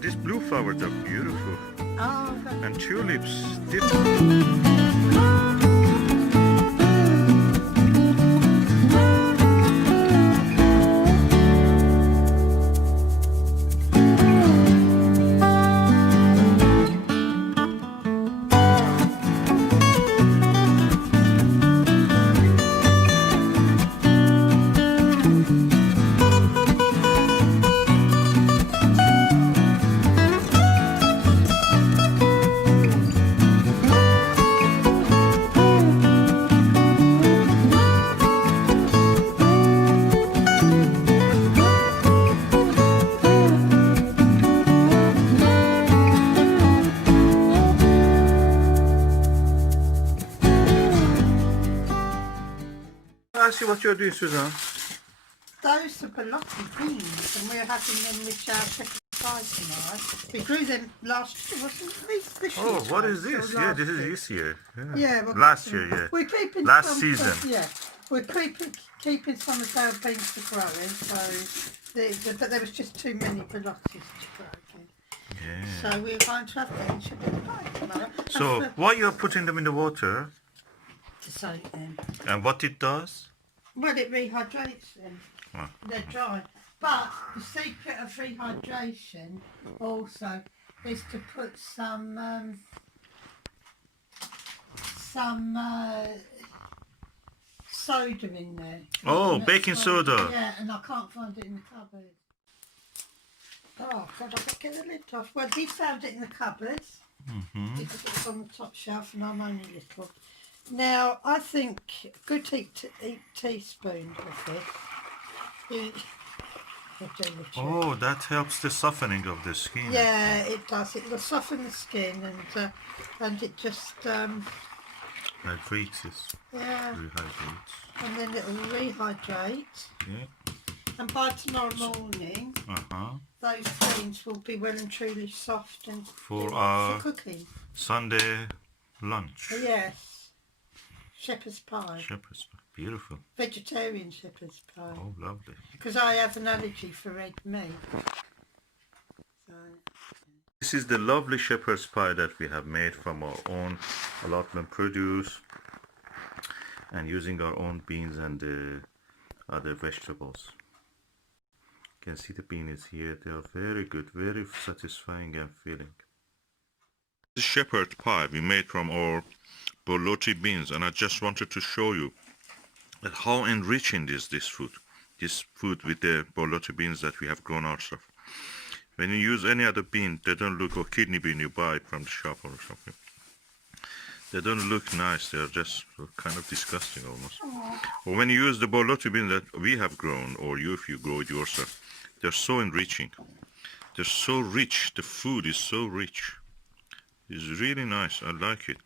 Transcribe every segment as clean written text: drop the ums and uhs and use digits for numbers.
And these blue flowers are beautiful. Oh, And tulips. Different. I see what you're doing, Susan. those are Borlotti beans, and we're having them with our shepherd's pie tonight. We grew them last year, wasn't it? This Oh, year's what one, is this? or Yeah, last this is year. this year. Yeah. Yeah, well, Last year, yeah. We're keeping Last some, season. Yeah, we're keeping some of our beans for growing. So, but there was just too many Borlottis to grow again. Yeah. So we're going to have them in shepherd's pie tomorrow. So, why you're putting them in the water, To soak them. and what it does? Well, it rehydrates them. Oh. They're dry. But the secret of rehydration also is to put some soda in there. Oh, And baking it's soda. Yeah, and I can't find it in the cupboard. Oh, God, I've got to get the lid off. Well, he found it in the cupboards. Mm-hmm. Because it's on the top shelf and I'm only little. Now, I think a good teaspoon of this. Oh, that helps the softening of the skin. Yeah, it does. It will soften the skin and it just Hydrates it. yeah, Rehydrates. and then it will rehydrate. Yeah. And by tomorrow morning, Uh-huh. those beans will be well and truly soft and For cooking. Sunday lunch. Yes, shepherd's pie, Shepherd's pie. Beautiful. vegetarian shepherd's pie. Oh, lovely. Because I have an allergy for red meat. So, This is the lovely shepherd's pie that we have made from our own allotment produce and using our own beans and other vegetables. You can see the beans here. They are very good, very satisfying and filling. This shepherd's pie we made from our Borlotti beans, and I just wanted to show you that how enriching is this food with the Borlotti beans that we have grown ourselves. When you use any other bean, they don't look, or kidney bean you buy from the shop or something, they don't look nice. They are just kind of disgusting almost. Or when you use the Borlotti bean that we have grown, or if you grow it yourself, they're so enriching. They're so rich. The food is so rich. It's really nice. I like it.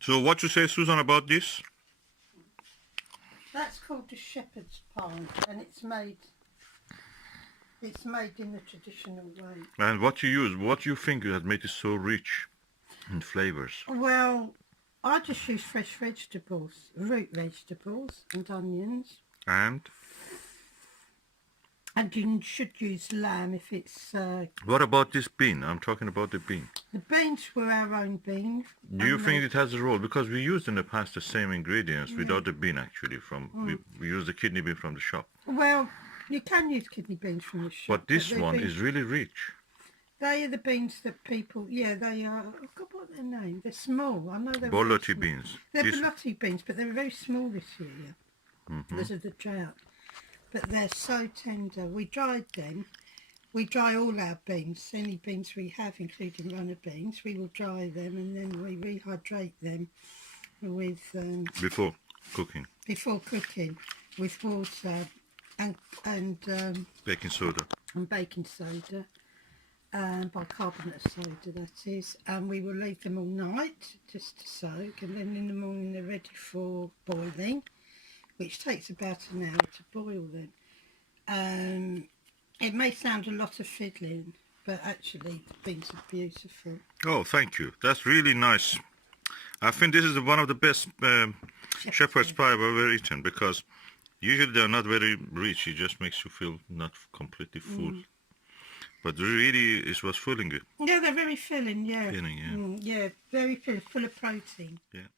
So what you say, Susan, about this? that's called the shepherd's pie, and it's made in the traditional way. And what you use, what you think has made it so rich in flavors? Well, I just use fresh vegetables, root vegetables and onions. And you should use lamb if it's... What about this bean? I'm talking about the bean. The beans were our own beans. Do you think it has a role? Because we used in the past the same ingredients without the bean actually. We used the kidney bean from the shop. Well, you can use kidney beans from the shop. But this one is really rich. They are the beans that people... Yeah, they are... I forgot what their name. They're small. I know they're... Borlotti beans. They're Borlotti beans, but they were very small this year because of the drought. But they're so tender. We dried them. We dry all our beans, any beans we have, including runner beans. We will dry them and then we rehydrate them with... Before cooking. Before cooking, with water and Baking soda. and baking soda, bicarbonate soda that is, and we will leave them all night just to soak, and then in the morning they're ready for boiling, which takes about an hour to boil them. It may sound a lot of fiddling, but actually the beans are beautiful. Oh, thank you. That's really nice. I think this is one of the best shepherd's pie I've ever eaten, because Usually they're not very rich. It just makes you feel not completely full. But really, it was filling you. Yeah, they're very filling. Yeah. Filling, yeah. Yeah, very filling, full of protein. Yeah.